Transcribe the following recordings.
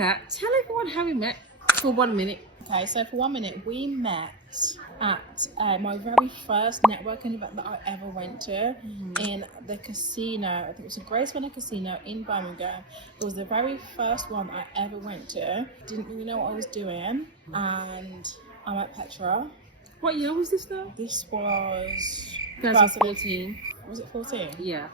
Jessica, tell everyone how we met for 1 minute. Okay, so for 1 minute, we met at my very first networking event that I ever went to in the casino. I think it was a Grace Manor Casino in Birmingham. It was the very first one I ever went to. Didn't really know what I was doing, and I met Petra. What year was this though? This was 2014. Was it 14? Yeah.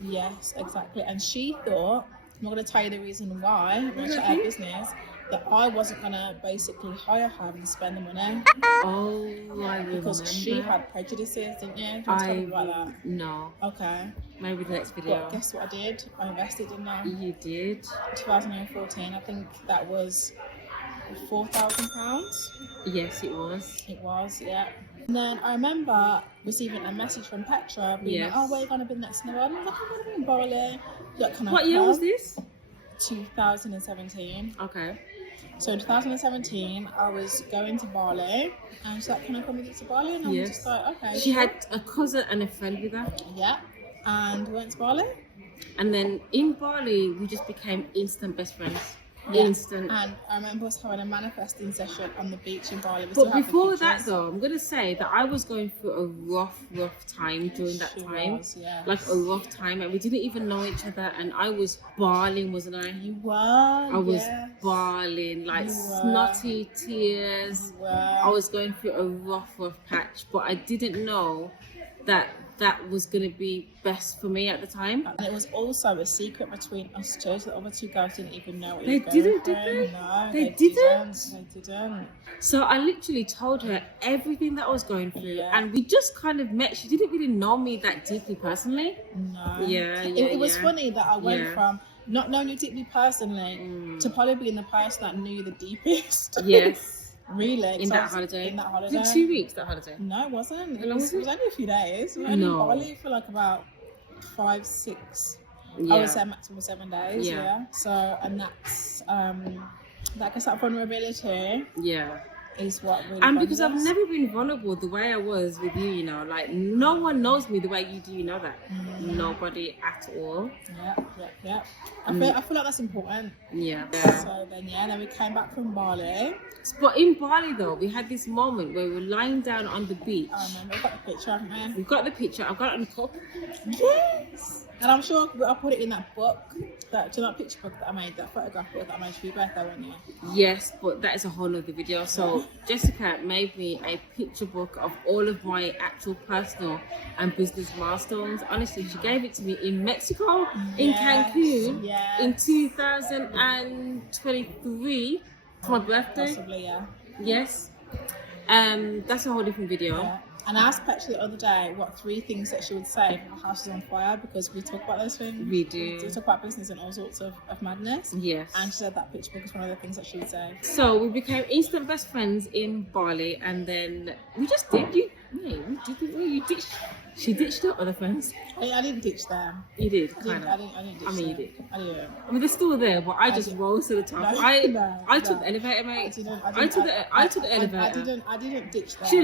Yes, exactly. And she thought, I'm not going to tell you the reason why, I'm going to share her business, that I wasn't going to basically hire her and spend the money. Oh, I remember. Because she had prejudices, didn't you? Do you want to tell me about that? No. Okay. Maybe the next video. But guess what I did? I invested in her. You did? 2014, I think that was £4,000. Yes, it was. It was, yeah. And then I remember receiving a message from Petra being like, oh, where are you going to be next in the world? I'm like, I'm going to be in Bali. Like, what year was this? 2017. Okay. So in 2017, I was going to Bali, and she's like, can I come with you to Bali? And I was just like, okay. She had a cousin and a friend with her. Yeah. And we went to Bali. And then in Bali, we just became instant best friends. Yeah. Instant. And I remember us having a manifesting session on the beach in Bali. But before that though, I'm going to say that I was going through a rough time during that time. Yes. Like a rough time, and we didn't even know each other, and I was bawling, wasn't I? You were. I was bawling, like snotty tears. I was going through a rough patch, but I didn't know that was going to be best for me at the time. And it was also a secret between us two, so the other two girls didn't even know what they didn't, did they? No, they didn't. They didn't. So I literally told her everything that I was going through, and we just kind of met. She didn't really know me that deeply personally. No. It was funny that I went from not knowing you deeply personally to probably being the person that knew you the deepest. Yes. Really? In that holiday? Was it 2 weeks, that holiday? No, it wasn't. How long was it? It was only a few days. We were only in Bali for like about 5, 6, I would say maximum 7 days. Yeah. So, and that's, like I said, vulnerability. Yeah. Is what really and because I've never been vulnerable the way I was with you, you know, like no one knows me the way you do, you know that. Nobody at all. Yeah. I feel like that's important. Yeah. So then we came back from Bali. But in Bali though, we had this moment where we were lying down on the beach. I remember, we got the picture, haven't we? We've got the picture, I've got it on the cup. Yes! And I'm sure I put it in that book, that picture book that I made, that photograph book that I made for your birthday, wasn't you? Yes, but that is a whole other video. So Jessica made me a picture book of all of my actual personal and business milestones. Honestly, she gave it to me in Mexico, in Cancun, in 2023 for my birthday. Possibly, yeah. Yes. That's a whole different video. Yeah. And I asked Petra the other day what 3 things that she would say if her house is on fire, because we talk about those things. We do. We talk about business and all sorts of madness. Yes. And she said that picture book is one of the things that she would say. So we became instant best friends in Bali, and then we just did. She ditched her other friends. I didn't ditch them. You did, kind of. I didn't ditch them. You did. I didn't. I mean, they're still there, but I just rose to the top. I took the elevator, mate. I took the elevator. I didn't ditch them. She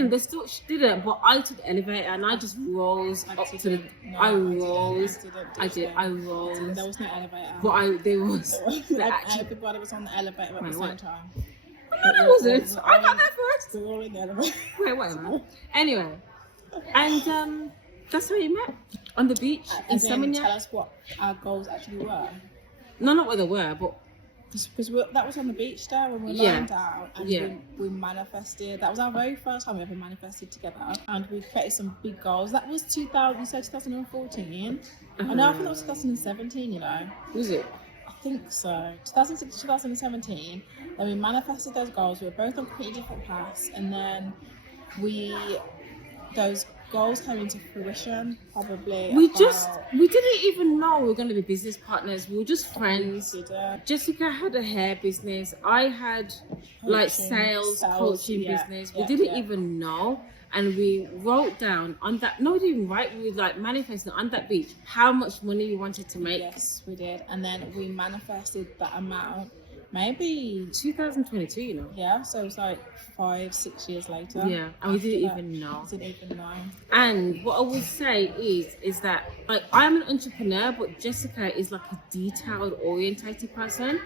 didn't, but I took the elevator and I just rose up to the. I rose. I rose. There was no elevator. But there was. Everybody was on the elevator at the same time. No, that wasn't. I got there first. We were all in the elevator. Wait, whatever. Anyway, and that's how you met on the beach in Samania. Tell us what our goals actually were. No, not what they were, but because that was on the beach there when we were lying down, and we manifested. That was our very first time we ever manifested together, and we created some big goals. That was 2014. I know, I think that was 2017. You know, was it? I think so. 2006 to 2017. Then we manifested those goals. We were both on completely different paths, and then those goals came into fruition probably. We didn't even know we were going to be business partners. We were just friends. Jessica had a hair business. I had sales coaching business. We didn't even know. And we wrote down on that, no, we didn't even write, we manifested on that beach how much money we wanted to make. Yes, we did. And then we manifested that amount maybe 2022, you know. Yeah, so it was like 5-6 years later. Yeah, and we didn't even know. And what I would say is that I'm an entrepreneur, but Jessica is like a detailed orientated person.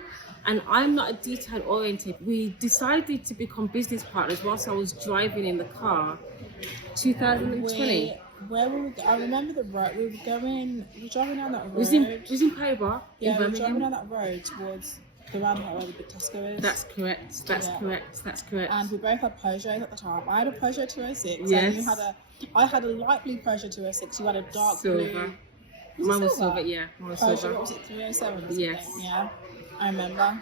and I'm not a detail oriented. We decided to become business partners whilst I was driving in the car, 2020. Where were we? I remember the road. We were driving down that road. It was in Paybar, Yeah, in we were driving Birmingham. down that road towards the roundabout where the big Tesco is. That's correct. That's Yeah. correct. That's correct. And we both had Peugeot at the time. I had a Peugeot 206. Yes. And I had a light blue Peugeot 206. You had a dark Silver. blue. Mine was silver, yeah. Mine was Peugeot, silver. what was it, 307? Or Yes. something? Yeah, I remember.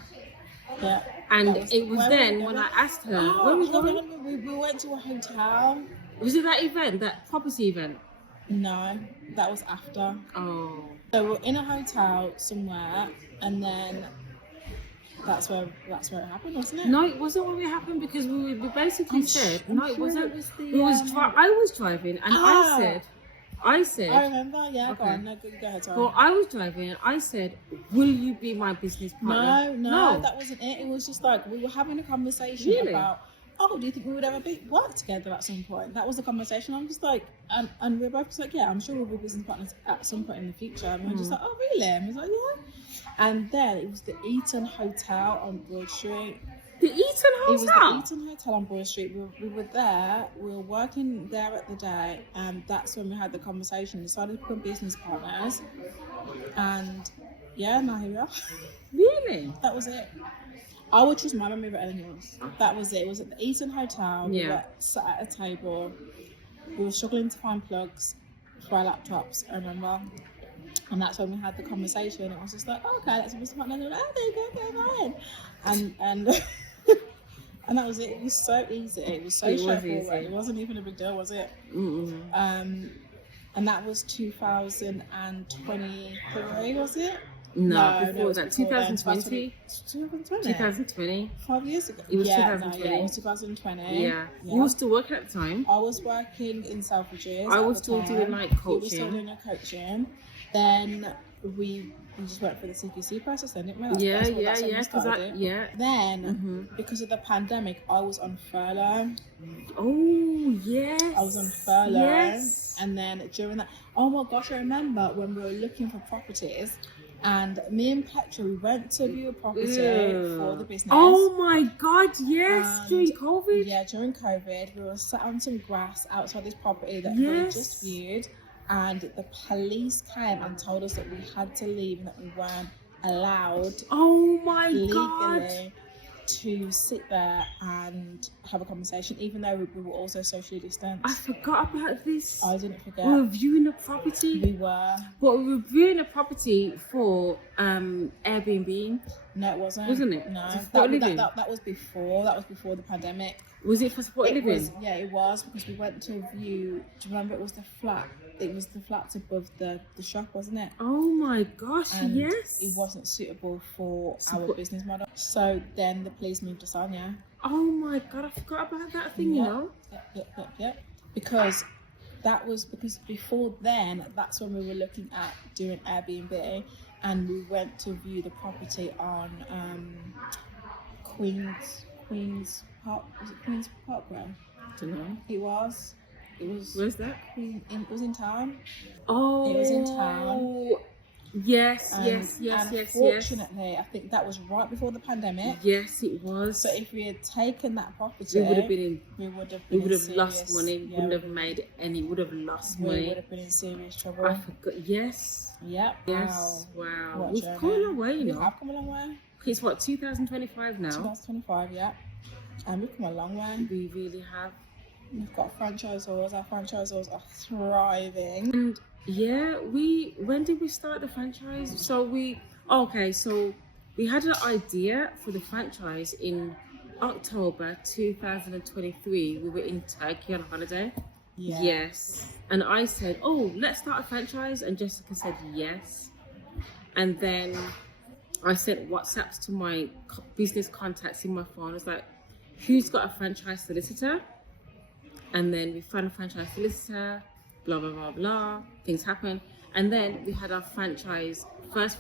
Yeah. And it was where then were we when going? I asked her, Oh, where was no, going? no, no, we went to a hotel. Was it that event, that property event? No, that was after. Oh. So we're in a hotel somewhere, and then that's where it happened, wasn't it? No, it wasn't what happened because we basically said, no, it sure wasn't. it was the, I was driving and Ah. I said, I remember. Yeah, go Okay. on. No, go ahead. Sorry. well, I was driving and I said, will you be my business partner? No, that wasn't it. It was just like we were having a conversation Really? about, oh, do you think we would ever work together at some point? That was the conversation. I'm just like, and we were both just like, yeah, I'm sure we'll be business partners at some point in the future. And we we're just like, oh, really? And we was like, yeah. And then it was the Eaton Hotel on Broad Street. The Eaton It was the Hotel? Eaton Hotel on Broad Street. We were there. We were working there at the day, and that's when we had the conversation. Decided to become business partners, and yeah, now here we are. Really? That was it. I would trust my memory over anything else. That was it. It was at the Eaton Hotel. We Yeah. were sat at a table. We were struggling to find plugs for our laptops, I remember. And that's when we had the conversation. It was just like, oh, okay, that's a business partner. And they were like, oh, there you go, okay, fine. And and that was it. It was so easy. It was so It was straightforward. easy. It wasn't even a big deal, was it? Mm-mm. And that was 2023, was it? No, it before was that, before then. 2020. 2020. 2020. 5 years ago. It was yeah, 2020. No, yeah, it was 2020. Yeah. You were still working at the time. I was working in Selfridges. I at was the still time. doing like You were still coaching. doing your coaching. Then we just went for the CPC process, then, didn't we? That's when we Because started it. Then, Mhm. because of the pandemic, I was on furlough. Oh yes. I was on furlough. Yes. And then during that, oh my gosh, I remember when we were looking for properties, and me and Petra, we went to view a property for the business. Oh my God! Yes, And- during COVID. Yeah, during COVID, we were sat on some grass outside this property that we had just viewed, and the police came and told us that we had to leave and that we weren't allowed Oh my God! legally to sit there and have a conversation, even though we were also socially distanced. I forgot about this. I didn't forget. We were viewing a property. We were. But we were viewing a property for Airbnb. No, it wasn't. Wasn't it? No, Was it support living? that was before. That was before the pandemic. Was it for support living? Was, yeah, it was, because we went to view. Do you remember? It was the flat. It was the flats above the shop, wasn't it? Oh my gosh! And yes. it wasn't suitable for our Support- business model. So then the police moved us on. Yeah. Oh my God! I forgot about that thing. You Yeah. know. Yep. Because before then, that's when we were looking at doing Airbnb, and we went to view the property on Queen's Park. Was it Queen's Parkway? Don't know. It was. Where's that? It was in town. Oh. It was in town. Yes. And Yes. unfortunately, I think that was right before the pandemic. Yes, it was. So if we had taken that property, we would have been in. we would have We been would have in lost serious- money. yeah, Wouldn't have made any. Would have lost we money. would have been in serious trouble. I forgot. Yes. Yep. Yes. Wow. What a We've journey. come a long way, you We know. have come a long way. It's what 2025 now. 2025, yeah. And we've come a long way. We really have. We've got franchisors. Our franchisors are thriving. And yeah, when did we start the franchise? So we had an idea for the franchise in October 2023. We were in Turkey on holiday. Yeah. Yes. And I said, oh, let's start a franchise. And Jessica said yes. And then I sent WhatsApps to my business contacts in my phone. I was like, who's got a franchise solicitor? And then we found a franchise solicitor, blah, blah, blah, blah. Things happen. And then we had our first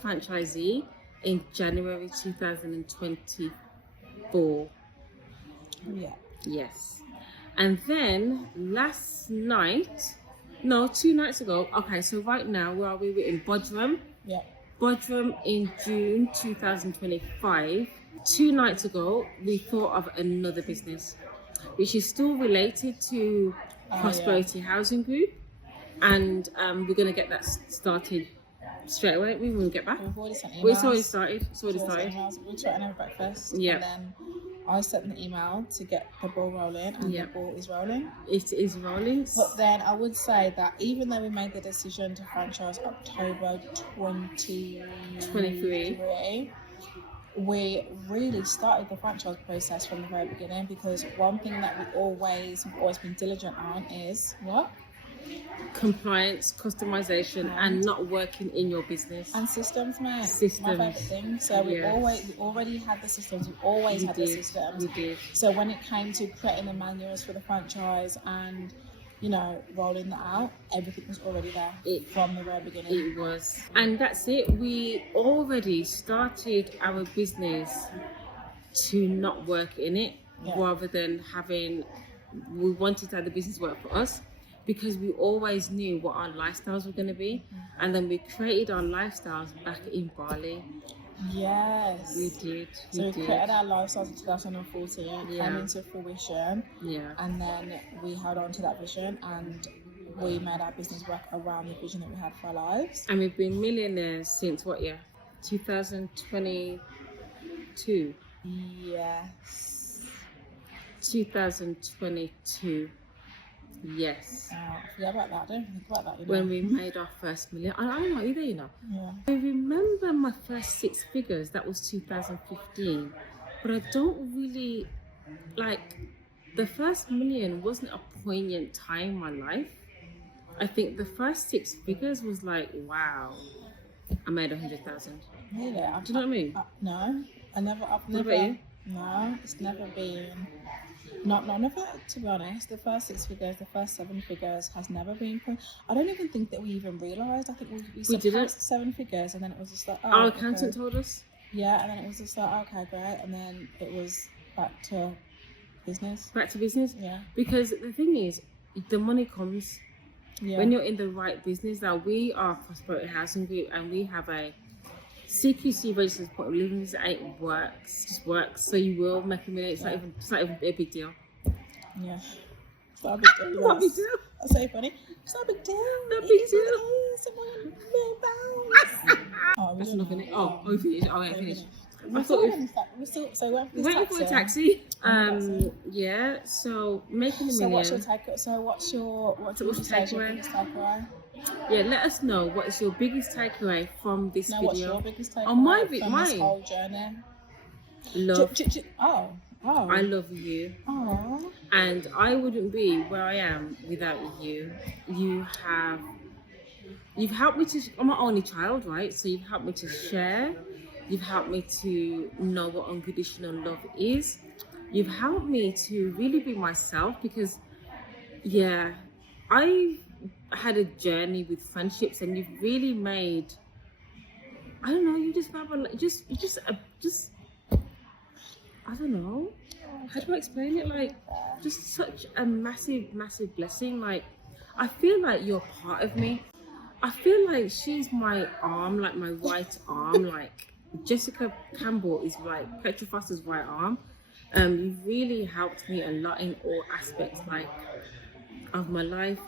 franchisee in January 2024. Yeah. Yes. And then last night, no, 2 nights ago. Okay, so right now, where are we? We're in Bodrum. Yeah. Bodrum in June 2025. 2 nights ago, we thought of another business, which is still related to Prosperity Housing Group, and we're going to get that started straight away when we get back. We've already sent emails. It's already started. We're trying to have breakfast. Yeah. And then I sent an email to get the ball rolling, and the ball is rolling. It is rolling. But then I would say that even though we made the decision to franchise October 2023, we really started the franchise process from the very beginning, because one thing that we've always been diligent on is what? Compliance, customization, and not working in your business. And systems, mate. Systems. My favourite thing. So we already had the systems. We always had the systems. We did. So when it came to creating the manuals for the franchise and, you know, rolling that out, everything was already there from the very beginning. It was. And that's it. We already started our business to not work in it, rather than we wanted to have the business work for us, because we always knew what our lifestyles were going to be. And then we created our lifestyles back in Bali. Yes. We did. So we created our lifestyles in 2014, came into fruition. Yeah. And then we held on to that vision, and we made our business work around the vision that we had for our lives. And we've been millionaires since what year? 2022. Yes. 2022. Yes. Forget about that. Don't think about that. You know? When we made our first million. I don't know either, you know. Yeah. I remember my first 6 figures. That was 2015. But I don't really, the first million wasn't a poignant time in my life. I think the first 6 figures was like, wow, I made 100,000. Really? Do you know what I mean? No. I've never. What about you? No, it's never been. Never, to be honest. The first 6 figures, the first 7 figures has never been. I don't even think that we even realised. I think we surpassed 7 figures, and then it was just like, our accountant told us. Yeah, and then it was just like, okay, great, and then it was back to business. Back to business. Yeah. Because the thing is, the money comes when you're in the right business. Now we are Prosperity Housing Group, and we have a CQC registered point of living. It works, just works. So you will make a million. It's not even a big deal. Yeah. It's not a big deal. It's not a big deal. That's so funny. It's not a big deal. Not a big deal. That's not gonna. We finished. Oh, yeah, finished. We're still waiting for a taxi. Yeah. So making a million. So what's your takeaway? Yeah, let us know what is your biggest takeaway from this video. What's your biggest takeaway from this whole journey? Love. I love you. Oh. And I wouldn't be where I am without you. You've helped me to. I'm my only child, right? So you've helped me to share. You've helped me to know what unconditional love is. You've helped me to really be myself, because, I've had a journey with friendships, and you've really made. I don't know. You just have I don't know. How do I explain it? Just such a massive, massive blessing. I feel like you're part of me. I feel like she's my arm, like my right arm. Jessica Campbell is Petra Foster's right arm. You've really helped me a lot in all aspects, of my life.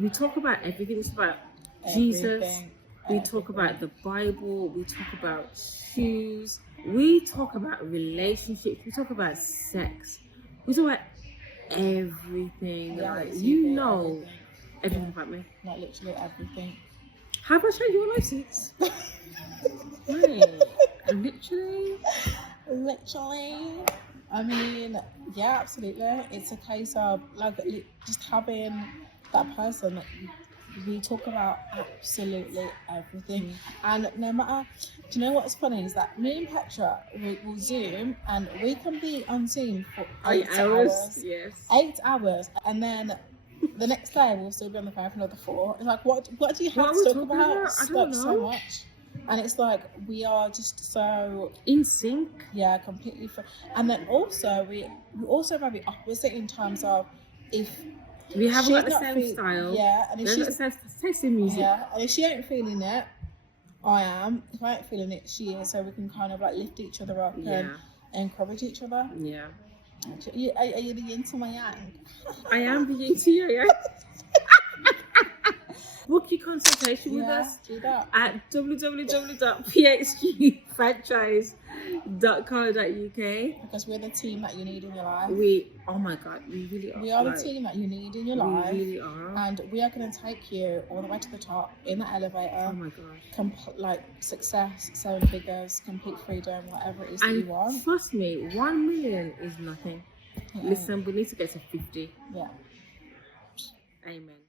We talk about everything. It's about Jesus. We talk about the Bible. We talk about shoes. We talk about relationships. We talk about sex. We talk about everything. Everything about me. Not literally everything. Have I shown your life since? Right. Literally. I mean, yeah, absolutely. It's a case of just having that person that we talk about absolutely everything. And no matter, do you know what's funny is that me and Petra will Zoom, and we can be on Zoom for 8 hours. Yes. 8 hours, and then the next day we'll still be on the phone for another 4. It's like, what do you have to talk about? I don't know. So much. And it's like we are just so in sync. Yeah, completely. And then also we also very opposite in terms of if we haven't got the same style. Yeah, and if she's got the same music. Yeah, and if she ain't feeling it, I am. If I ain't feeling it, she is. So we can kind of like lift each other up and encourage each other. Yeah. Are you the yin to my yang? I am the yin to your yang. Book your consultation with us Do that. at www.phgfranchise.co.uk. Because we're the team that you need in your life. Oh my God, we really are. We are the team that you need in your life. We really are. And we are going to take you all the way to the top in the elevator. Oh my gosh. Like success, 7 figures, complete freedom, whatever it is that you want. Trust me, 1 million is nothing. Yeah. Listen, we need to get to 50. Yeah. Amen.